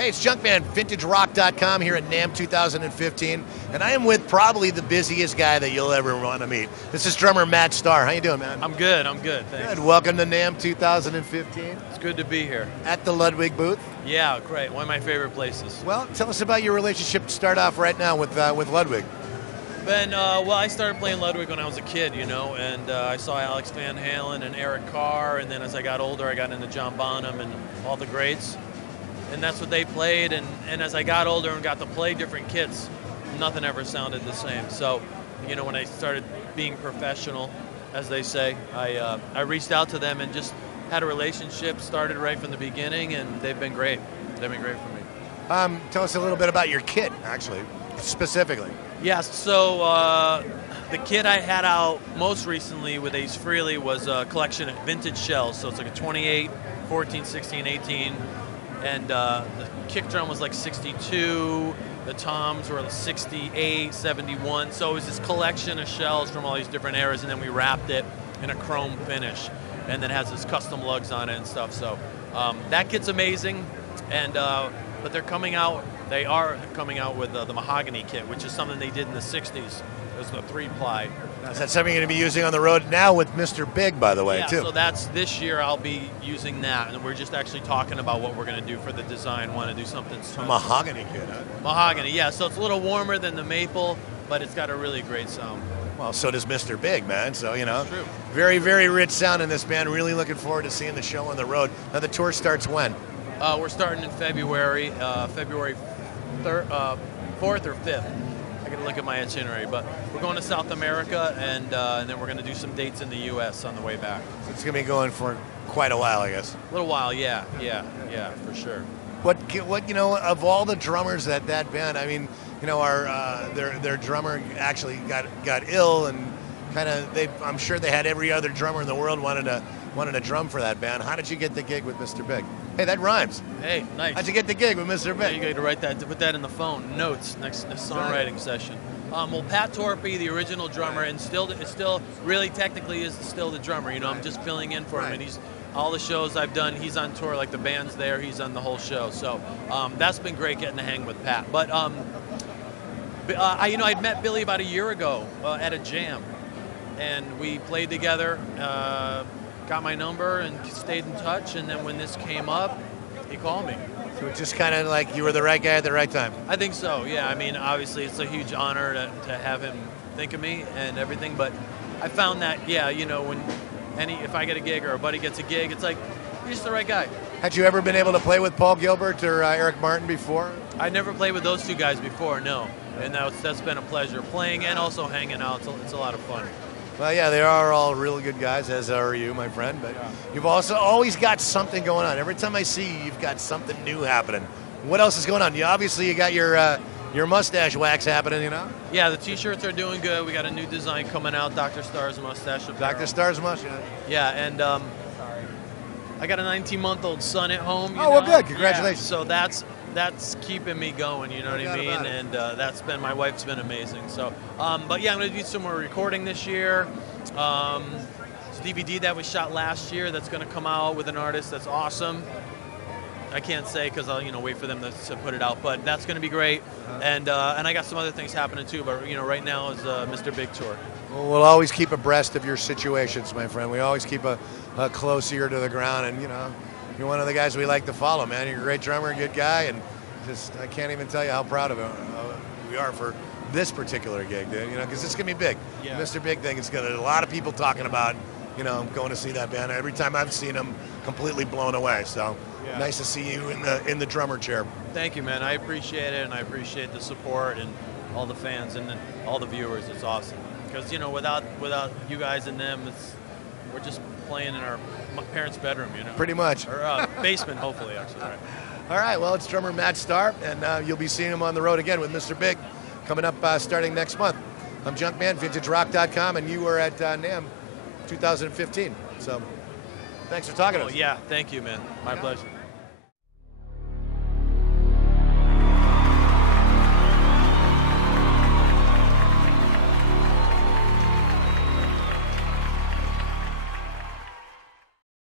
Hey, it's Junkman, VintageRock.com here at NAMM 2015, and I am with probably the busiest guy that you'll ever want to meet. This is drummer Matt Starr. How you doing, man? I'm good, thanks. Good. Welcome to NAMM 2015. It's good to be here. At the Ludwig booth. Yeah, great. One of my favorite places. Well, tell us about your relationship to start off right now with Ludwig. Well, I started playing Ludwig when I was a kid, you know, and I saw Alex Van Halen and Eric Carr, and then as I got older, I got into John Bonham and all the greats. And that's what they played, and as I got older and got to play different kits, nothing ever sounded the same. So, you know, when I started being professional, as they say, I reached out to them and just had a relationship, started right from the beginning, and they've been great. They've been great for me. Tell us a little bit about your kit, actually, specifically. Yes, so the kit I had out most recently with Ace Frehley was a collection of vintage shells. So it's like a 28, 14, 16, 18. And the kick drum was like 62, the toms were 68, 71. So it was this collection of shells from all these different eras, and then we wrapped it in a chrome finish. And then it has this custom lugs on it and stuff. So that kit's amazing, and but they're coming out, they are coming out with the mahogany kit, which is something they did in the 60s. It was the 3-ply. Is that something you're going to be using on the road now with Mr. Big, by the way, yeah, too? So that's this year I'll be using that, and we're just actually talking about what we're going to do for the design. Want to do something special. A mahogany kit, huh? Mahogany, yeah. So it's a little warmer than the maple, but it's got a really great sound. Well, so does Mr. Big, man. So, you know, true. Very, very rich sound in this band. Really looking forward to seeing the show on the road. Now, the tour starts when? We're starting in February, February 4th or 5th. I got to look at my itinerary, but we're going to South America, and then we're going to do some dates in the U.S. on the way back. So it's going to be going for quite a while, I guess. A little while, yeah, for sure. What you know, of all the drummers at that band, I mean, you know, their drummer actually got ill, and kind of I'm sure they had every other drummer in the world wanted to drum for that band. How did you get the gig with Mr. Big? Hey, that rhymes. Hey, nice. How'd you get the gig with Mr. Big? Yeah, you got to write that, put that in the phone notes next songwriting session. Well, Pat Torpy, the original drummer, and still really technically is still the drummer. You know, I'm just filling in for him, and he's all the shows I've done. He's on tour, like the band's there. He's on the whole show. So that's been great getting to hang with Pat. But I'd met Billy about a year ago at a jam, and we played together. Got my number and stayed in touch, and then when this came up, he called me. So it's just kind of like you were the right guy at the right time. I think so, yeah. I mean, obviously it's a huge honor to have him think of me and everything, but I found that, yeah, you know, if I get a gig or a buddy gets a gig, it's like, you're just the right guy. Had you ever been able to play with Paul Gilbert or Eric Martin before? I never played with those two guys before, no. And that's been a pleasure playing and also hanging out. It's a lot of fun. Well, yeah, they are all really good guys, as are you, my friend. But you've also always got something going on. Every time I see you, you've got something new happening. What else is going on? You got your mustache wax happening, you know? Yeah, the T-shirts are doing good. We got a new design coming out, Dr. Starr's mustache. Dr. Starr's mustache. Yeah, and I got a 19-month-old son at home. Well, good. Congratulations. Yeah, so that's keeping me going, you know what I mean? And my wife's been amazing. So, but yeah, I'm going to do some more recording this year. It's a DVD that we shot last year that's going to come out with an artist that's awesome. I can't say because I'll wait for them to put it out, but that's going to be great. And I got some other things happening too. But right now is Mr. Big tour. Well, we'll always keep abreast of your situations, my friend. We always keep a close ear to the ground, and you're one of the guys we like to follow, man. You're a great drummer, a good guy, and just I can't even tell you how proud of we are for this particular gig, dude. Because it's gonna be big. Yeah. Mr. Big thing. It's got a lot of people talking about, going to see that band. Every time I've seen them, completely blown away. So nice to see you in the drummer chair. Thank you, man. I appreciate it, and I appreciate the support and all the fans and all the viewers. It's awesome. Because without you guys and them, we're just playing in our parents' bedroom, Pretty much. Or basement, hopefully, actually. Right. All right, well, it's drummer Matt Starr, and you'll be seeing him on the road again with Mr. Big coming up starting next month. I'm Junkman, VintageRock.com, and you were at NAMM 2015. So thanks for talking to us. Yeah, thank you, man. My pleasure.